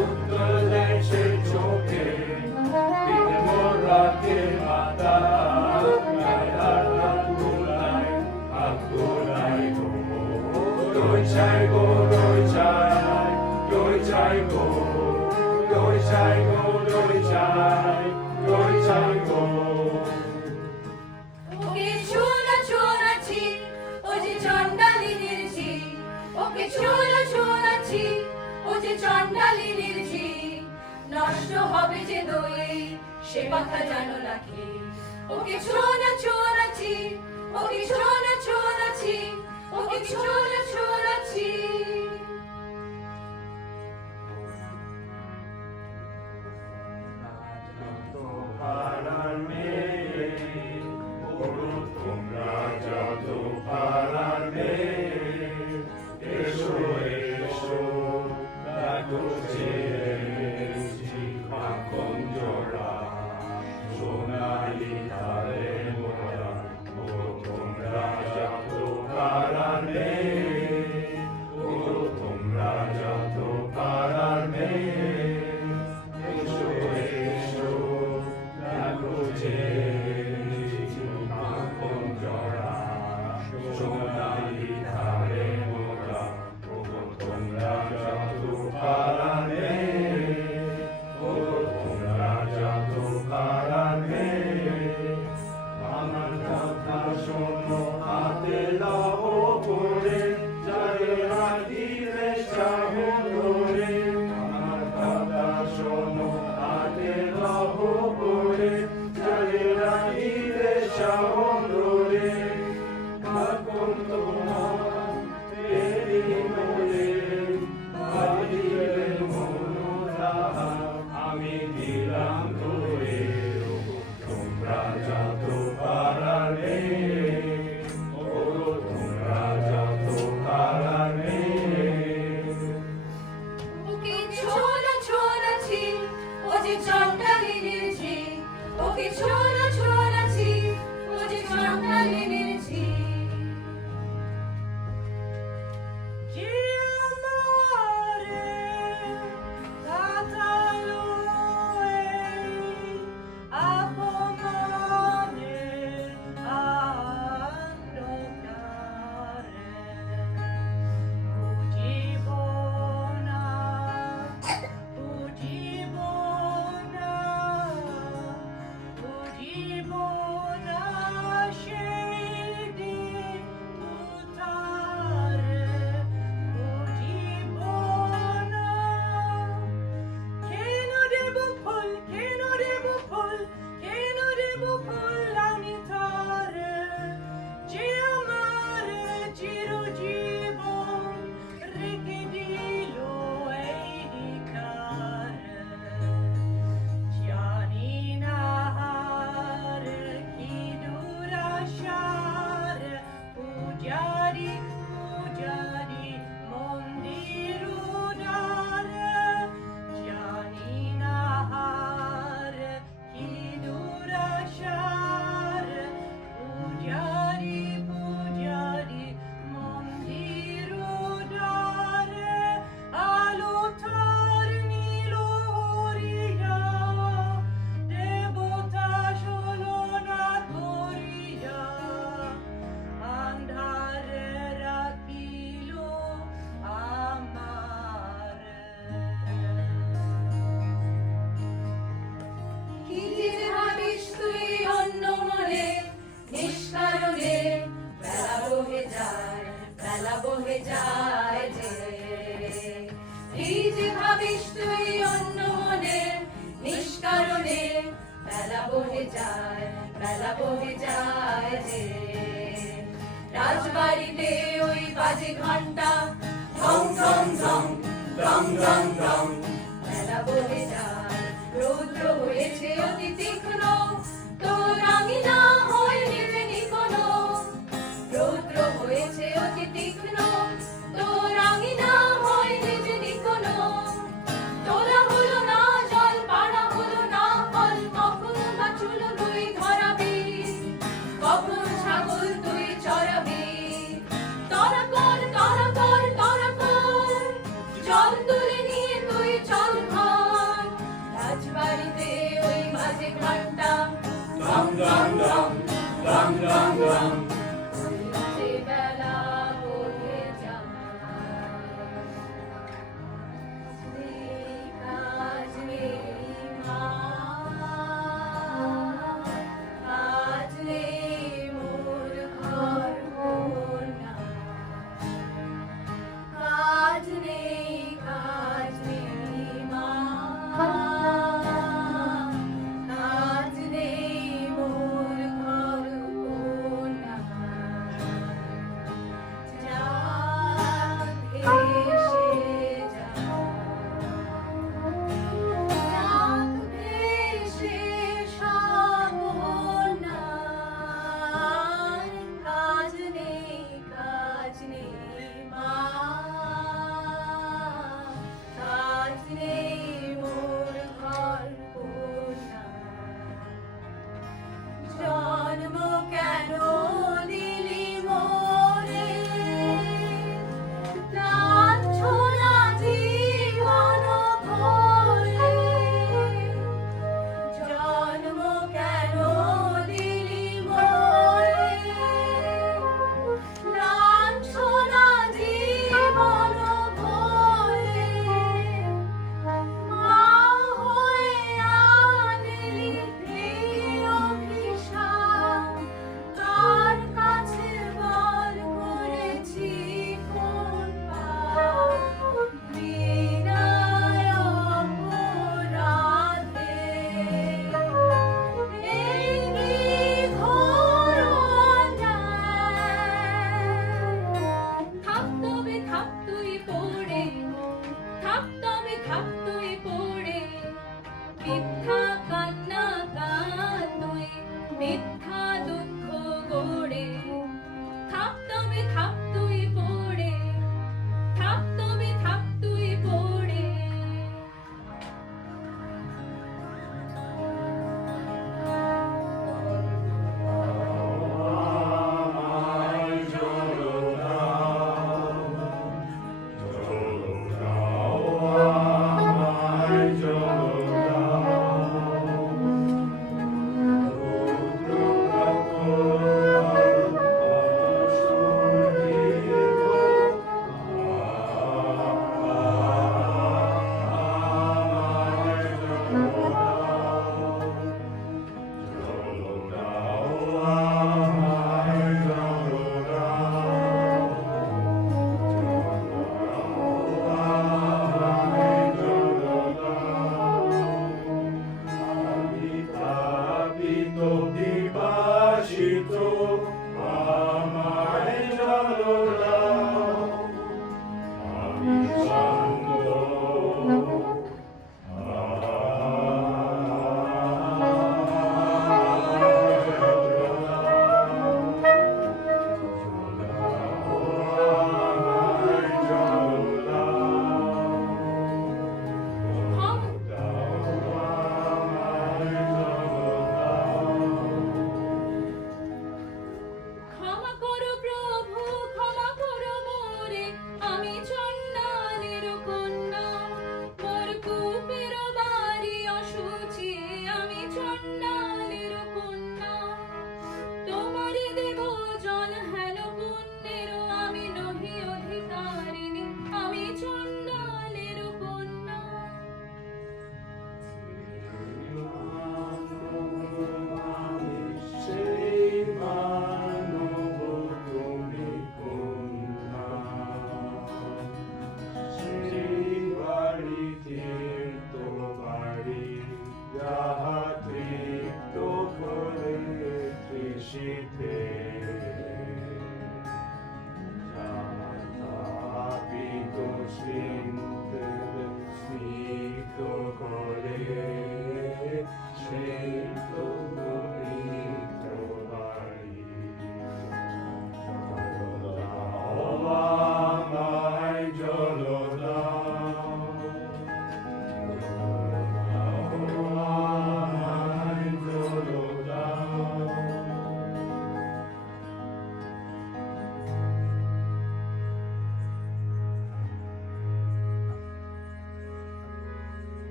উত্তর দেশের চোখে দই চাই গো দই চাই, দই চাই গো, দই চাই গো দই চাই, দই চাই গো। ওকে ছোলা ছোলাছি, ও যে চন্ডালিনীর ঝি, ওকে ছোলা ছোলাছি, ও যে চন্ডালিনীর ঝি, নষ্ট হবে যে দই সে কথা জানো নাকি। ওকে ছোলা ছোলাছি, ওকে ছোলা ছোলাছি, ওকে ছোলা ছোলাছি। পাড়ার মেয়ে, ওগো তোমরা যত পাড়ার মেয়ে, এসো এসো দেখো যে এনেছি মাখন জোড়া, সোনালি তারে মোড়া। ওগো তোমরা যত পাড়ার মেয়ে, ওগো তোমরা যত পাড়ার মেয়ে, এসো এসো দেখো যে এনেছি মাখন জোড়া, সোনালি তারে মোড়া। ওগো তোমরা যত পাড়ার মেয়ে, ওগো তোমরা যত পাড়ার মেয়ে, আমার কথা শোনো হাতে দাও করে, যারে রাখিলে চাহো ধরে। আমার কথা শোনো হাতে দাও করে, যারে রাখিলে চাহো ধরে। মাখন তোমার পেরি মোরে, বাঁধিলে মনোরা, আমি দিলাম ধরে। ওগো তোমরা যত পাড়ার মেয়ে, ওগো তোমরা যত পাড়ার মেয়ে। ওকে ছোলা ছোলাছি, ও যে চন্ডালিনীর ঝি, ওকে ছোলা ছোলাছি, ও যে চন্ডালিনীর ঝি। যে আমারে কাটালো এই আপমানের অন্ধকারে, বুঝিব না, বুঝিব না, বুঝিব না সেই দিন উতারে, বুঝিব না। কেন দেব ফুল, কেন দেব ফুল, কেন দেব ফুল আমি তারে, যে আমারে চিরজীবন রেখে দিল এই ভিখারে। জানি না আর কি দুরাশার, পূজারি পূজারি মন্দির উদারে। জানি না আর কি দুরাশার, পূজারি পূজারি মন্দির উদারে। আলো তার নীল হরিয়া, দেবতা সলনা করিয়া, আন্ধারে রাখিল আমারে। কি যে ভাবিস তুই অন্য মনে, নিষ্কারণে বেলা বহে যায়, বেলা বহে যায় যে। কি যে ভাবিস তুই অন্য মনে, নিষ্কারণে বেলা বহে যায়, বেলা বহে যায় যে। রাজবাড়িতে ওই বাজে ঘন্টা, ঢং ঢং ঢং, ঢং ঢং ঢং, বেলা বহে যায়। রৌদ্র হয়েছে অতি তীক্ষ্ণ, তোর আঙিনা হয়ে নেবেনি কোনো। রৌদ্র হয়েছে অতি তীক্ষ্ণ, তোর আঙিনা হয়ে নেবেনি কোনো। তোলা হলো না জল, পাড়া হলো না ফল, কখনো বা চুল তুই ধরাবি, কখনো ছাগল তুই চড়াবি। তরা কর তরা কর তরা কর, জল তুলে নিয়ে তুই চল ঘর। রাজবাড়িতে ওই বাজে ঘন্টা, ডং ডং ডং, ডং ডং ডং। ওই বাজে বেলা বহে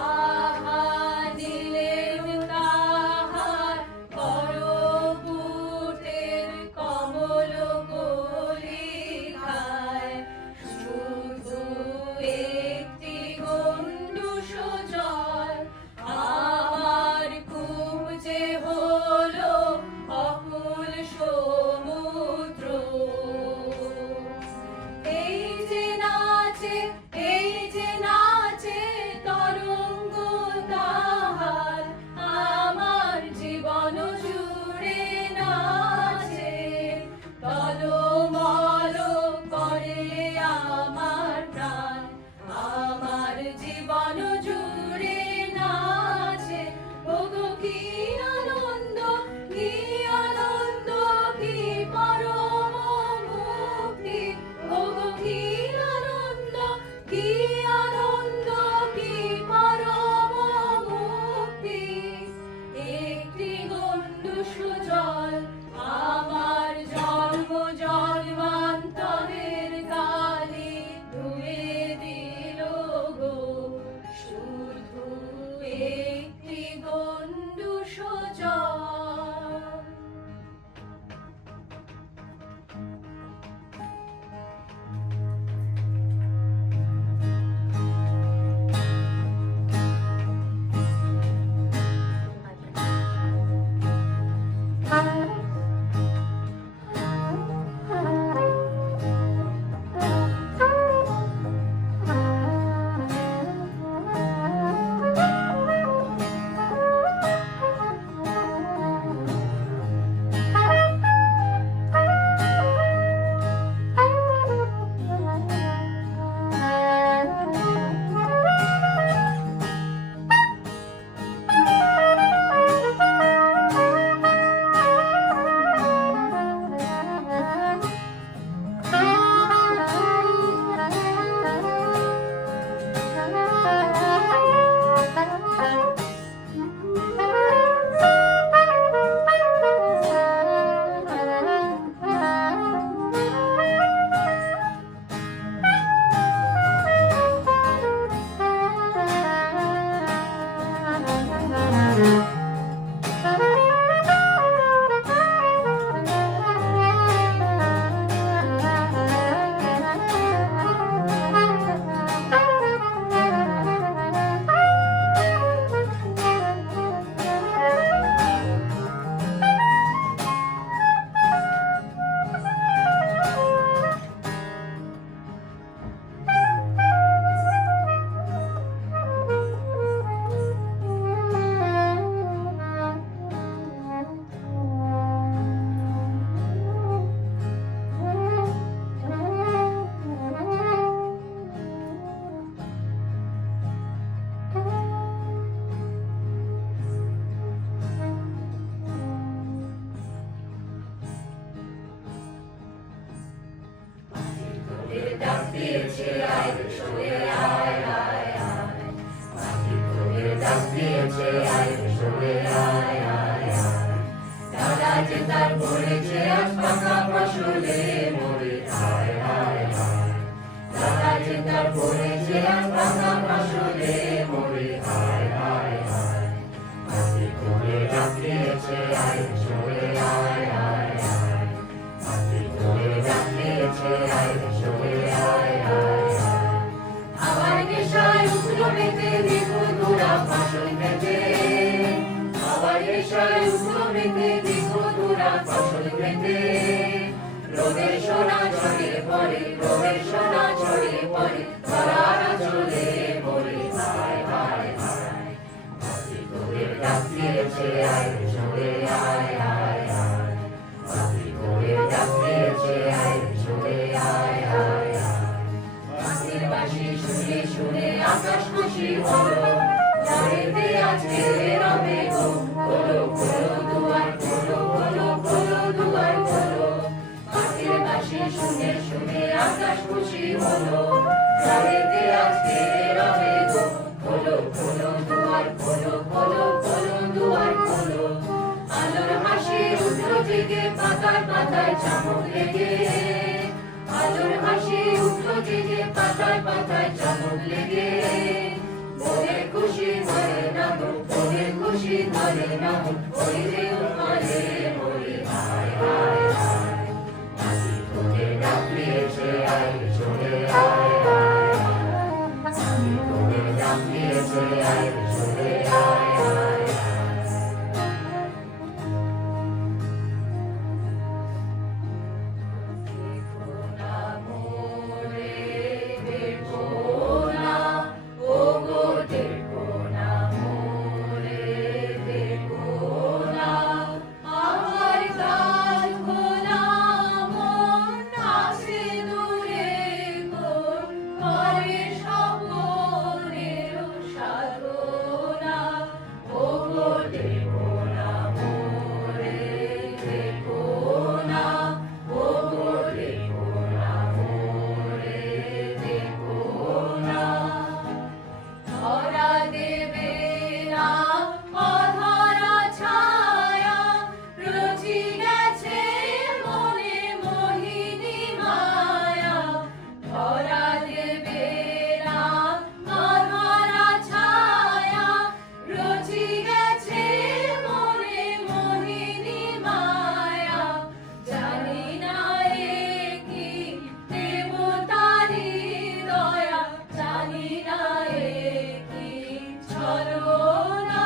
আহা নীলের তাহার করপুটের কমল কলি খায় শুধু একটি গণ্ডূষ জল আমার কূপ যে হলো অকুল সমুদ্র এই যে নাচে তরঙ্গ তাহার আমার জীবন জুড়ে নাচে টলমল করে আমার প্রাণ আমার জীবন জুড়ে নাচে ওগো কি আনন্দ কি পরম মুক্তি ওগো কি আনন্দ কি পরম মুক্তি একটি গণ্ডূষ জল আমার জন্ম জন্মান্তরের কালি ধুয়ে দিল গো শুধু একটি গণ্ডূষ জল ডাক দিয়েছে আয় সরে আয় আয় আয় মাটি তোদের ডাক দিয়েছে আয় সরে আয় আয় আয় দাদা যে তার পড়েছে আজ পাকা ফসলে মরে আয় আয় আয় দাদা যে তার পড়েছে আজ পাকা ফসলে মরে আয় আয় আয় মাটি তোদের ডাক দিয়েছে আয় সরে আয় আয় আয় মাটি তোদের ডাক দিয়েছে আয় সরে আয় আয় আয় আমার নেশায় উঠলো মেতে দেখো তোরা ফসল খেতে আমার নেশায় উঠলো মেতে দেখো তোরা ফসল খেতে রোদের সোনা ছড়িয়ে পড়ে রোদের সোনা ছড়িয়ে পড়ে ধরারা চলে পড়ে আয় আয় আয় মাটি তোদের ডাক দিয়েছে আয় সরে আয় আয় আয় মাটি তোদের ডাক দিয়েছে আয় সরে আয় আয় আয় মাটির বাঁশি শুনে শুনে আকাশ খুশি হলো যারেতে আজকে রবে গো খোলো খোলো দুয়ার খোলো খোলো খোলো দুয়ার খোলো মাটির বাঁশি শুনে শুনে আকাশ খুশি হলো যারেতে আজকে রবে গো খোলো খোলো দুয়ার খোলো খোলো খোলো দুয়ার খোলো আলোর হাসি উঠলো জেগে পাতায় পাতায় চামক লেগে আলোর হাসি উঠলো জেগে পাতায় পাতায় চামক লেগে নমো ওই যে উৎকলে বলি হায় হায় হায় মাটি তোকে ডাকিয়েছে আয় চলে আয় আয় মাটি তোকে ডাকিয়েছে আয় চলে আয় আয় দেখো না মোরে দেখো না ও গো দেখো না মোরে দেখো না আমার কাজ খোলা মন আছে দূরে কোন করে স্বপনের সাধনা ও গো দেখো না মোরে দেখো না ও গো দেখো না মোরে দেখো না ধরা দেবে না অধরা ছায়া রচি গেছে মনে মোহিনী মায়া ধরা দেবে না অধরা ছায়া রচি গেছে মনে মোহিনী মায়া জানি না এ কি দেবতারি দয়া জানি না এ কি ছলনা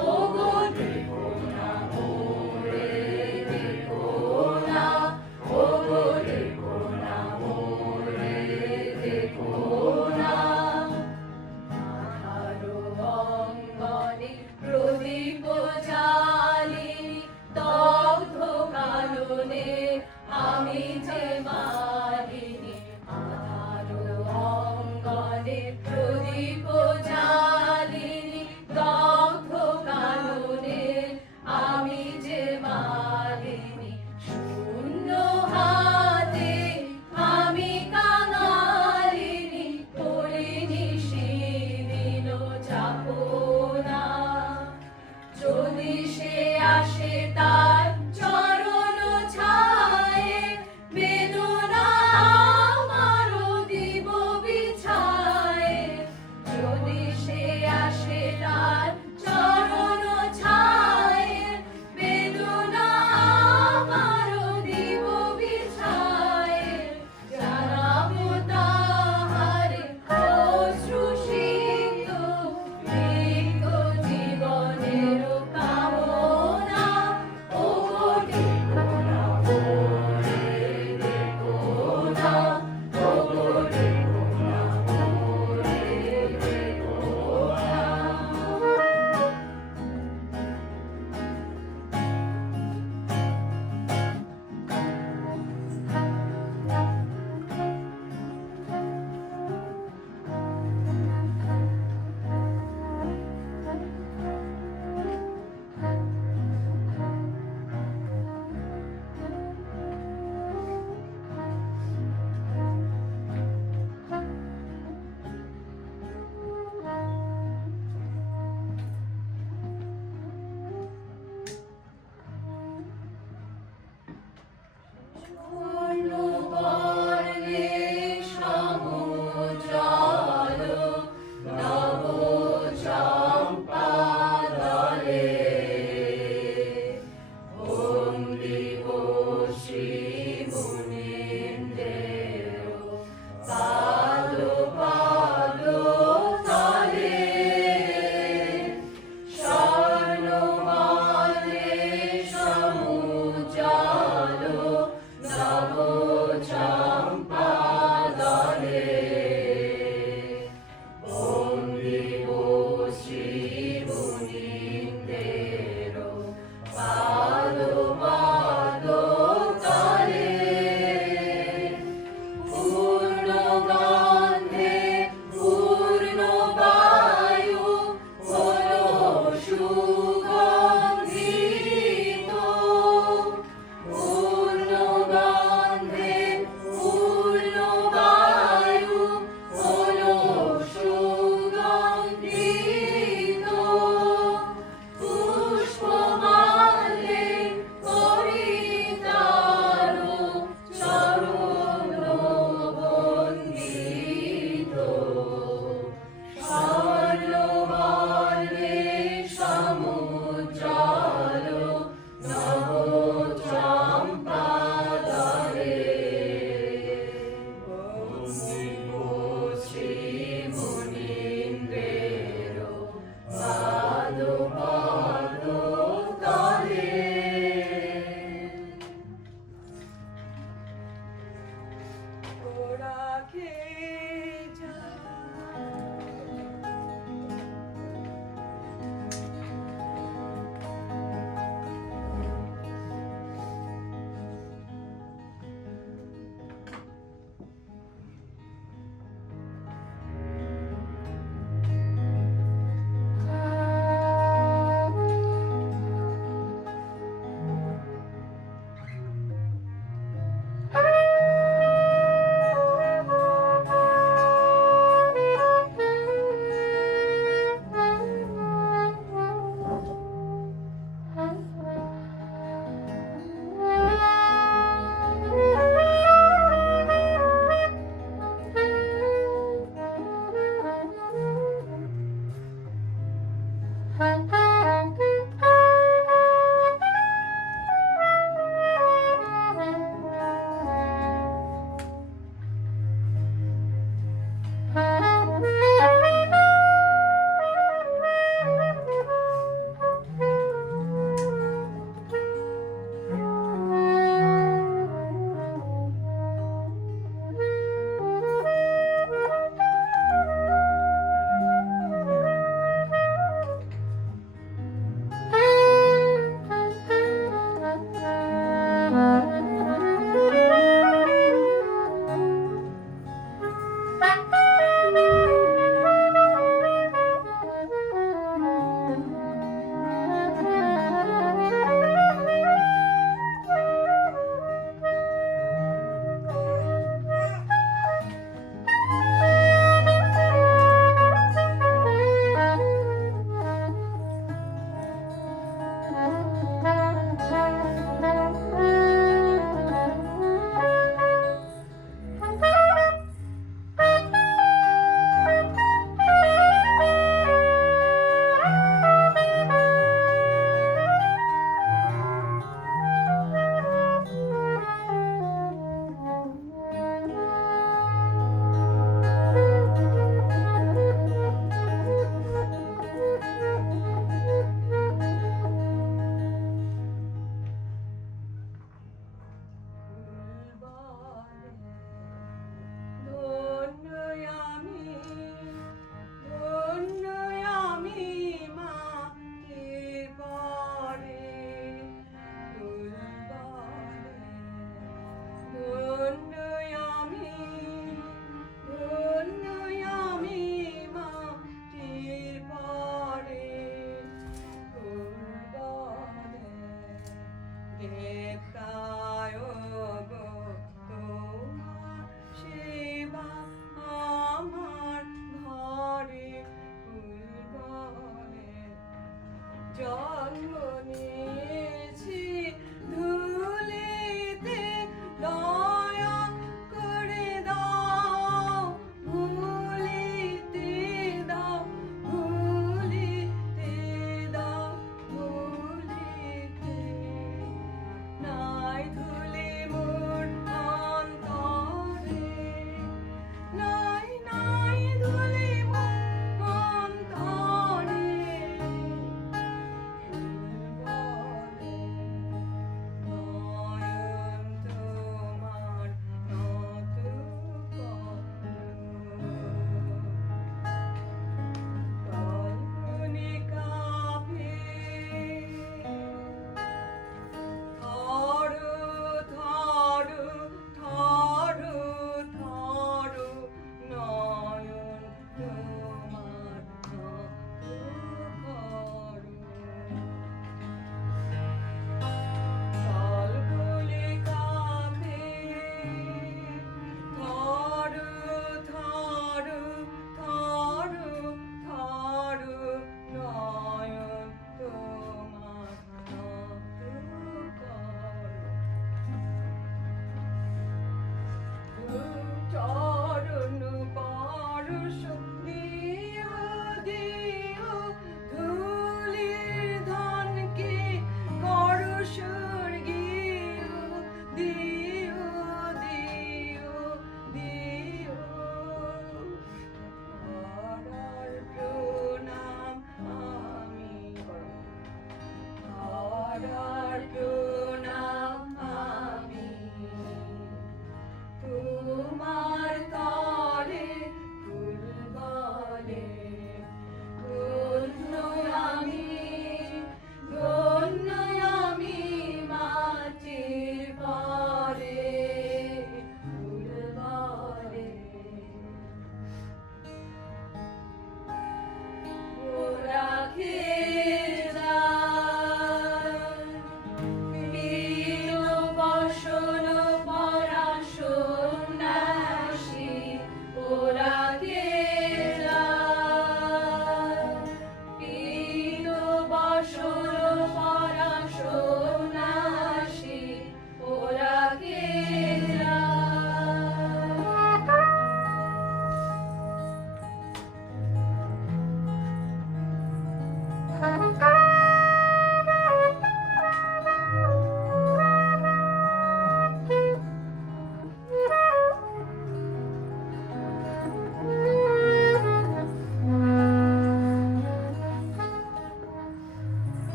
ও গো দেখো না মোরে দেখো না ও গো দেখো না মোরে দেখো না আধারো অঙ্গনে প্রদীপ জ্বালিনি দগ্ধ কাননে আমি যে মালিনী আধারো অঙ্গনে প্রদীপ জ্বালিনি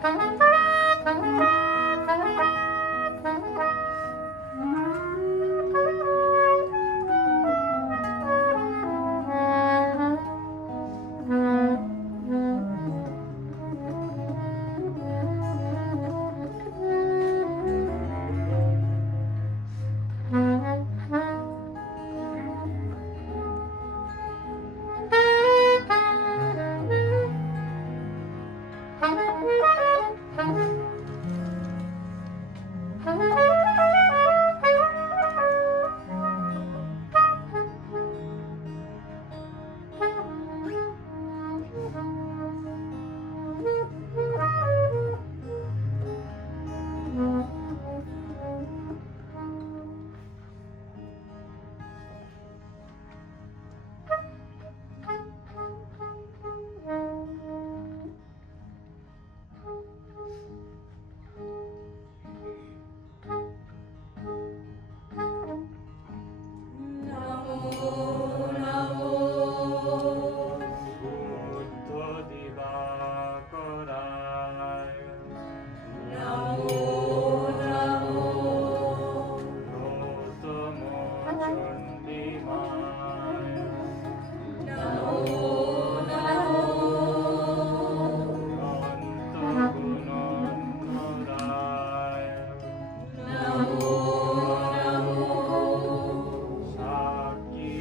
বুদ্ধ দিবাকরায় গৌতম চণ্ডীমায় অন্ত গুণন্নরায় সাক্ষী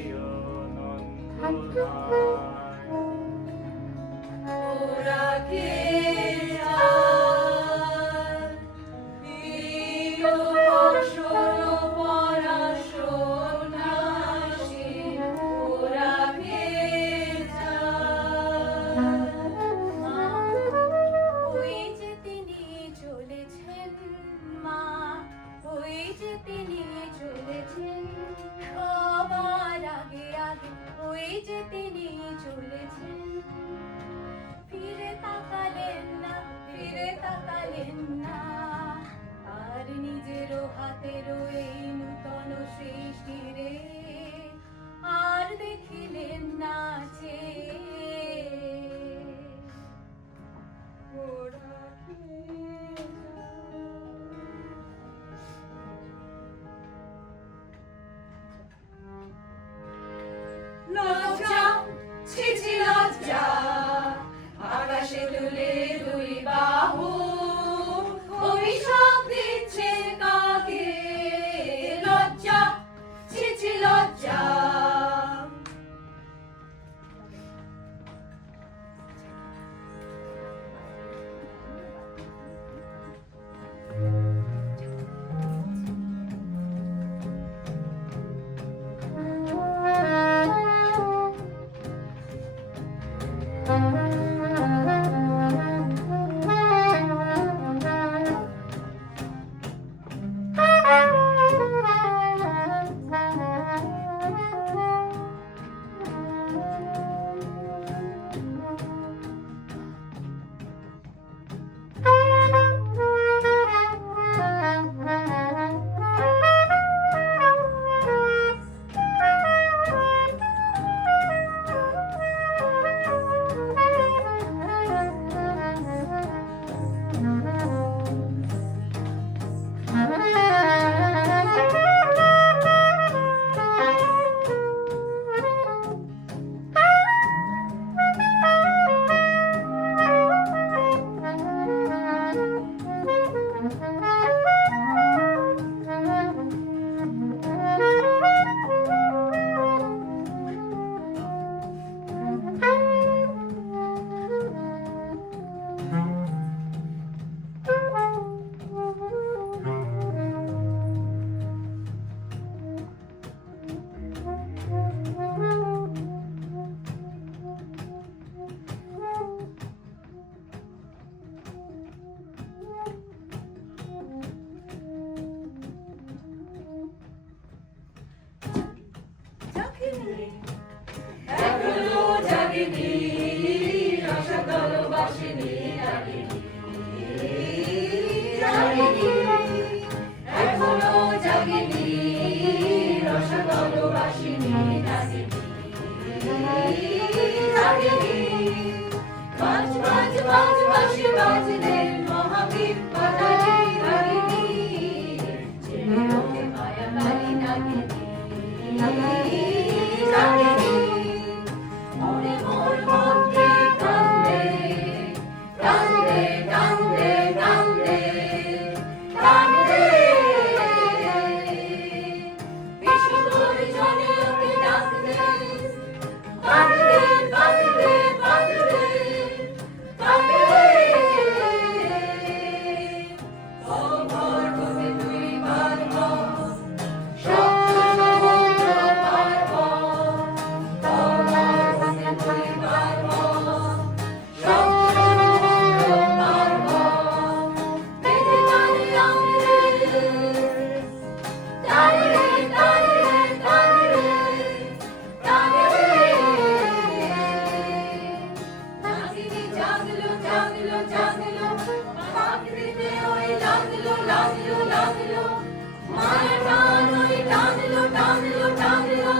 সবার আগে আগে ওই যে তিনি চলেছেন, ফিরে তাকালেন না আর নিজেরও হাতেরও এই নূতন সৃষ্টি রে আর দেখিলেন না ওরা লজ্জা, ছি ছি লজ্জা, আকাশে তুলে দুই বাহু অভিশাপ দিচ্ছে কাকে? লজ্জা, ছি ছি লজ্জা। বাজলে জাগলো জাগলো পাখিতে ওই লাগলো লাগলো লাগলো মায়ের টান ওই টানলো টানলো টানলো